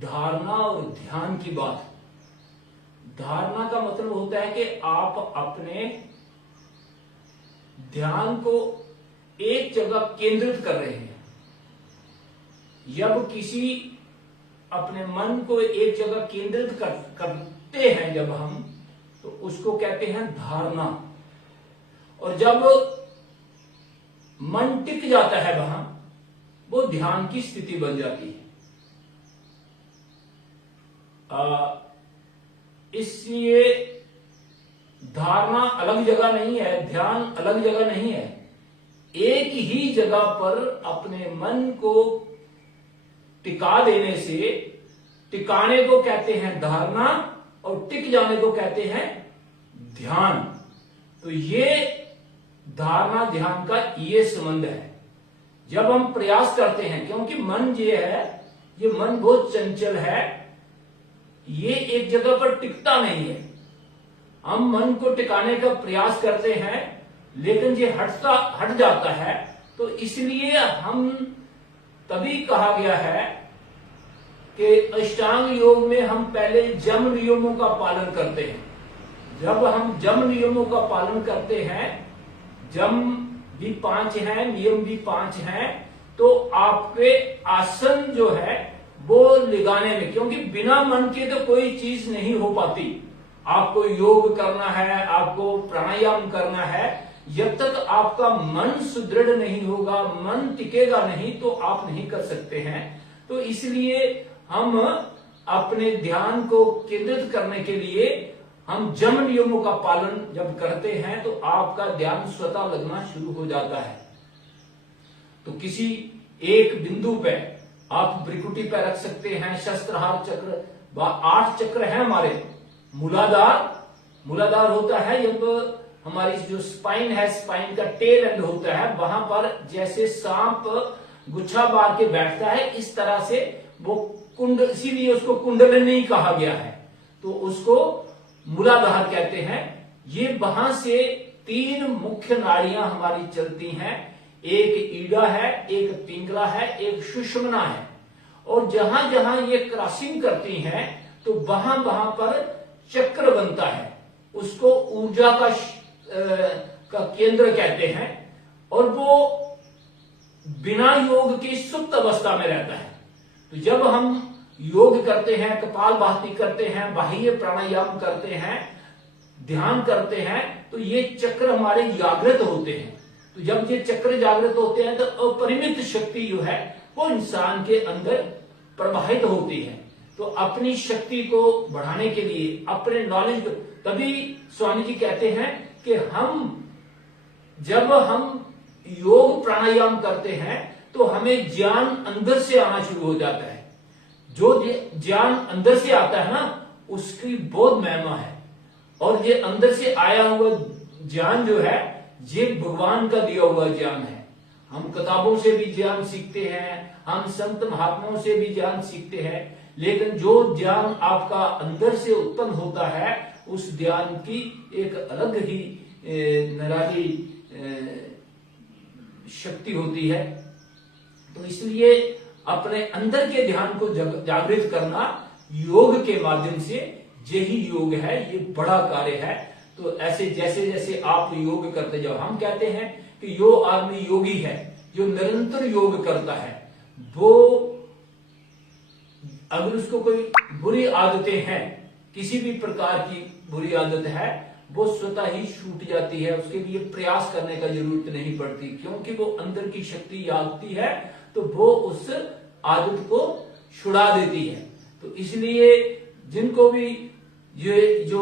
धारणा और ध्यान की बात, धारणा का मतलब होता है कि आप अपने ध्यान को एक जगह केंद्रित कर रहे हैं। जब किसी अपने मन को एक जगह केंद्रित करते हैं जब हम, तो उसको कहते हैं धारणा। और जब मन टिक जाता है वहां, वो ध्यान की स्थिति बन जाती है। इसलिए धारणा अलग जगह नहीं है, ध्यान अलग जगह नहीं है। एक ही जगह पर अपने मन को टिका देने से, टिकाने को कहते हैं धारणा और टिक जाने को कहते हैं ध्यान। तो ये धारणा ध्यान का ये संबंध है। जब हम प्रयास करते हैं, क्योंकि मन ये है, ये मन बहुत चंचल है, ये एक जगह पर टिकता नहीं है। हम मन को टिकाने का प्रयास करते हैं लेकिन ये हट जाता है। तो इसलिए हम तभी कहा गया है कि अष्टांग योग में हम पहले जम नियमों का पालन करते हैं। जब हम जम नियमों का पालन करते हैं, जम भी 5 हैं, नियम भी 5 हैं, तो आपके आसन जो है वो लगाने में, क्योंकि बिना मन के तो कोई चीज नहीं हो पाती। आपको योग करना है, आपको प्राणायाम करना है, जब तक आपका मन सुदृढ़ नहीं होगा, मन टिकेगा नहीं, तो आप नहीं कर सकते हैं। तो इसलिए हम अपने ध्यान को केंद्रित करने के लिए हम जम नियमों का पालन जब करते हैं तो आपका ध्यान स्वतः लगना शुरू हो जाता है। तो किसी एक बिंदु पे आप भ्रिकुटी पे रख सकते हैं, शस्त्रहार चक्र, 8 चक्र है हमारे। मूलाधार होता है जब हमारी जो स्पाइन है, स्पाइन का टेल एंड होता है, वहां पर जैसे सांप गुच्छा बार के बैठता है, इस तरह से वो कुंड, इसीलिए उसको कुंडलिनी कहा गया है। तो उसको मूलाधार कहते हैं। ये वहां से 3 मुख्य नाड़ियां हमारी चलती हैं। एक ईड़ा है, एक पिंगला है, एक सुषुम्ना है। और जहां जहां ये क्रॉसिंग करती हैं तो वहां वहां पर चक्र बनता है। उसको ऊर्जा का केंद्र कहते हैं। और वो बिना योग की सुप्त अवस्था में रहता है। तो जब हम योग करते हैं, कपालभाति करते हैं, बाह्य प्राणायाम करते हैं, ध्यान करते हैं, तो ये चक्र हमारे जागृत होते हैं। तो जब ये चक्र जागृत होते हैं तो अपरिमित शक्ति जो है वो इंसान के अंदर प्रवाहित होती है। तो अपनी शक्ति को बढ़ाने के लिए, अपने नॉलेज, तभी स्वामी जी कहते हैं कि जब हम योग प्राणायाम करते हैं तो हमें ज्ञान अंदर से आना शुरू हो जाता है। जो ज्ञान अंदर से आता है ना, उसकी बहुत महिमा है। और ये अंदर से आया हुआ ज्ञान जो है, ये भगवान का दिया हुआ ज्ञान है। हम किताबों से भी ज्ञान सीखते हैं, हम संत महात्माओं से भी ज्ञान सीखते हैं, लेकिन जो ज्ञान आपका अंदर से उत्पन्न होता है, उस ज्ञान की एक अलग ही निराली शक्ति होती है। तो इसलिए अपने अंदर के ध्यान को जागृत करना योग के माध्यम से, यही योग है, ये बड़ा कार्य है। तो ऐसे जैसे जैसे आप योग करते जाओ, हम कहते हैं कि जो आदमी योगी है, जो निरंतर योग करता है, वो अगर उसको कोई बुरी आदतें हैं, किसी भी प्रकार की बुरी आदत है, वो स्वतः ही छूट जाती है। उसके लिए प्रयास करने का जरूरत नहीं पड़ती, क्योंकि वो अंदर की शक्ति जागती है तो वो उस आदत को छुड़ा देती है। तो इसलिए जिनको भी ये जो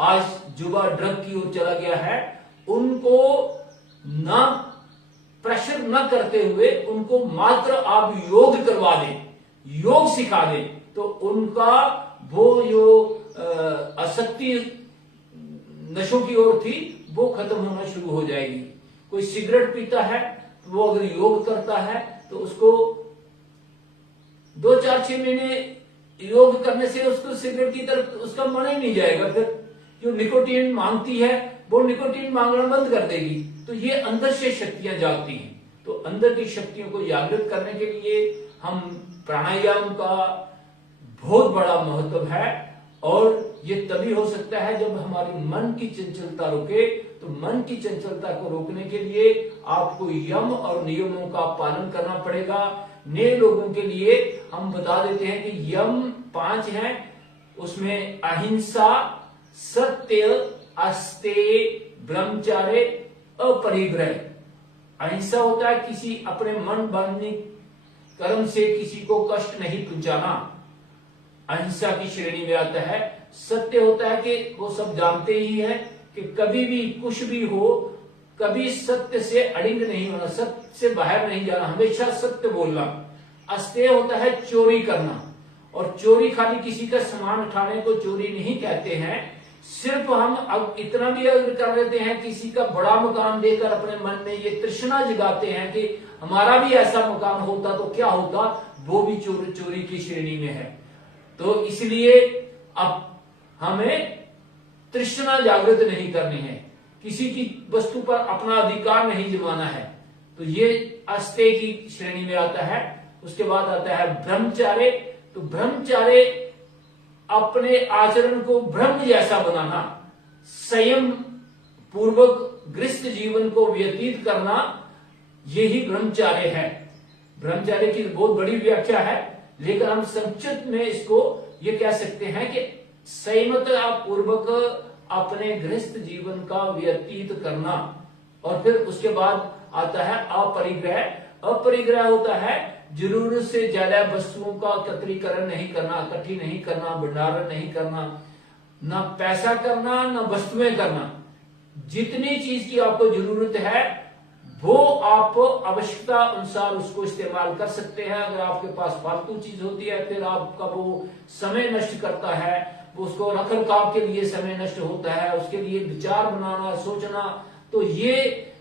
आज जुबा ड्रग की ओर चला गया है, उनको ना प्रेशर न करते हुए उनको मात्र आप योग करवा दें, योग सिखा दें, तो उनका वो जो आसक्ति नशों की ओर थी वो खत्म होना शुरू हो जाएगी। कोई सिगरेट पीता है, वो अगर योग करता है तो उसको 2, 4, 6 महीने योग करने से उसको सिगरेट की तरफ उसका मन ही नहीं जाएगा। फिर जो निकोटीन मांगती है वो निकोटीन मांगना बंद कर देगी। तो ये अंदर से शक्तियां जागती हैं। तो अंदर की शक्तियों को जागृत करने के लिए हम प्राणायाम का बहुत बड़ा महत्व है। और ये तभी हो सकता है जब हमारी मन की चंचलता रुके। तो मन की चंचलता को रोकने के लिए आपको यम और नियमों का पालन करना पड़ेगा। नए लोगों के लिए हम बता देते हैं कि यम 5 हैं, उसमें अहिंसा, सत्य, अस्तेय, ब्रह्मचर्य, अपरिग्रह। अहिंसा होता है किसी अपने मन बांधने कर्म से किसी को कष्ट नहीं पहुंचाना, अहिंसा की श्रेणी में आता है। सत्य होता है कि वो सब जानते ही है कि कभी भी कुछ भी हो, कभी सत्य से अड़िंग नहीं होना, सत्य से बाहर नहीं जाना, हमेशा सत्य बोलना। अस्तेय होता है चोरी करना, और चोरी खाली किसी का सामान उठाने को चोरी नहीं कहते हैं। सिर्फ हम अब इतना भी अगर कर लेते हैं, किसी का बड़ा मकान देकर अपने मन में ये तृष्णा जगाते हैं कि हमारा भी ऐसा मकान होता तो क्या होता, वो भी चोरी की श्रेणी में है। तो इसलिए अब हमें तृष्णा जागृत नहीं करनी है, किसी की वस्तु पर अपना अधिकार नहीं जमाना है। तो ये अस्तेय की श्रेणी में आता है। उसके बाद आता है ब्रह्मचर्य। तो ब्रह्मचर्य अपने आचरण को ब्रह्म जैसा बनाना, संयम पूर्वक गृहस्थ जीवन को व्यतीत करना, यही ब्रह्मचर्य है। ब्रह्मचर्य की बहुत बड़ी व्याख्या है, लेकिन हम संक्षिप्त में इसको ये कह सकते हैं कि संयमता पूर्वक अपने गृहस्थ जीवन का व्यतीत करना। और फिर उसके बाद आता है अपरिग्रह। अपरिग्रह होता है जरूरत से ज्यादा वस्तुओं का एकत्रीकरण नहीं करना, इकट्ठी नहीं करना, भंडारण नहीं करना, ना पैसा करना, ना वस्तुएं करना। जितनी चीज की आपको जरूरत है वो आप आवश्यकता अनुसार उसको इस्तेमाल कर सकते हैं। अगर आपके पास फालतू चीज होती है, फिर आपका वो समय नष्ट करता है, वो उसको रख रखाव के लिए समय नष्ट होता है, उसके लिए विचार बनाना, सोचना। तो ये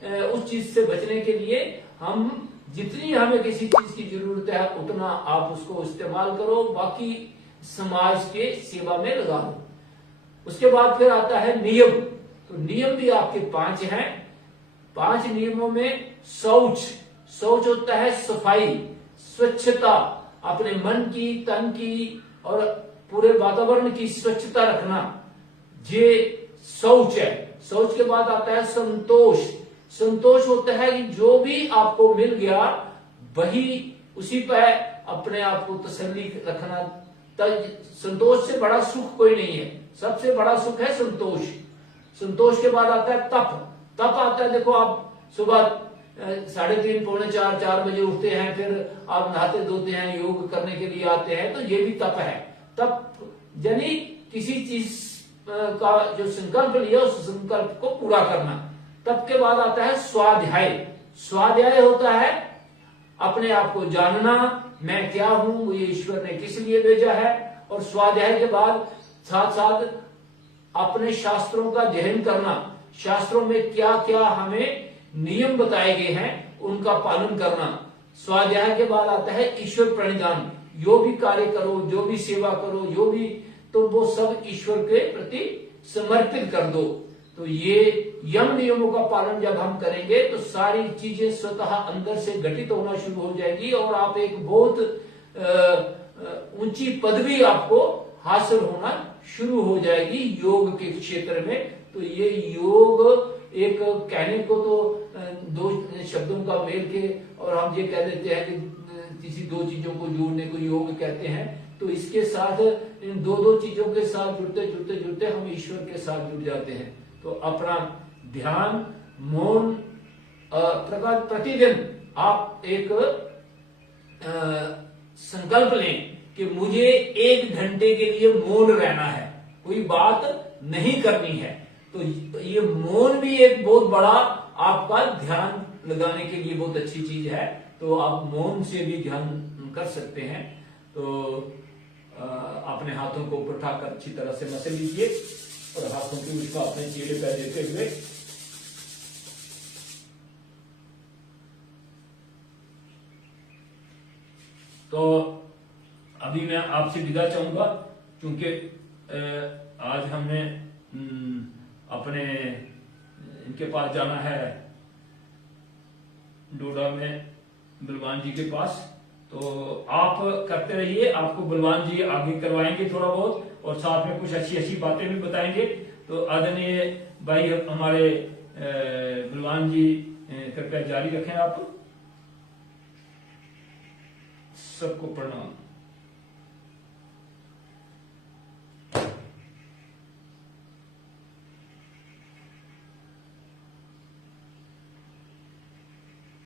उस चीज से बचने के लिए हम जितनी हमें किसी चीज की जरूरत है उतना आप उसको इस्तेमाल करो, बाकी समाज के सेवा में लगा दो। उसके बाद फिर आता है नियम। तो नियम भी आपके 5 हैं। 5 नियमों में शौच होता है सफाई, स्वच्छता, अपने मन की, तन की और पूरे वातावरण की स्वच्छता रखना, ये शौच है। शौच के बाद आता है संतोष। संतोष होता है कि जो भी आपको मिल गया वही उसी पर अपने आप को तसल्ली रखना। संतोष से बड़ा सुख कोई नहीं है, सबसे बड़ा सुख है संतोष। संतोष के बाद आता है तप। तप आता है, देखो आप सुबह 3:30 पौने 4 बजे उठते हैं, फिर आप नहाते धोते हैं, योग करने के लिए आते हैं, तो ये भी तप है। तप यानी किसी चीज का जो संकल्प लिया उस संकल्प को पूरा करना। तप के बाद आता है स्वाध्याय। स्वाध्याय होता है अपने आप को जानना, मैं क्या हूं, ये ईश्वर ने किस लिए भेजा है। और स्वाध्याय के बाद साथ साथ अपने शास्त्रों का अध्ययन करना, शास्त्रों में क्या क्या हमें नियम बताए गए हैं उनका पालन करना। स्वाध्याय के बाद आता है ईश्वर प्रणिधान। जो भी कार्य करो, जो भी सेवा करो, जो भी, तो वो सब ईश्वर के प्रति समर्पित कर दो। तो ये यम नियमों का पालन जब हम करेंगे तो सारी चीजें स्वतः अंदर से घटित होना शुरू हो जाएगी और आप एक बहुत ऊंची पदवी आपको हासिल होना शुरू हो जाएगी योग के क्षेत्र में। तो ये योग एक कहने को तो 2 शब्दों का मेल के, और हम ये कह देते हैं कि किसी 2 चीजों को जोड़ने को योग कहते हैं। तो इसके साथ इन 2 चीजों के साथ जुड़ते हम ईश्वर के साथ जुड़ जाते हैं। तो अपना ध्यान, मौन, प्रकार प्रतिदिन आप एक संकल्प लें कि मुझे 1 घंटे के लिए मौन रहना है, कोई बात नहीं करनी है। तो ये मौन भी एक बहुत बड़ा आपका ध्यान लगाने के लिए बहुत अच्छी चीज है। तो आप मौन से भी ध्यान कर सकते हैं। तो अपने हाथों को ऊपर उठाकर अच्छी तरह से मसल लीजिए और हाथों की उष्मा अपने चेहरे पर देते हुए तो अभी मैं आपसे विदा चाहूंगा, क्योंकि आज हमने अपने इनके पास जाना है, डोडा में बलवान जी के पास। तो आप करते रहिए, आपको बलवान जी आगे करवाएंगे थोड़ा बहुत, और साथ में कुछ अच्छी अच्छी बातें भी बताएंगे। तो आदरणीय भाई हमारे बलवान जी कृपया जारी रखें। आप सबको प्रणाम।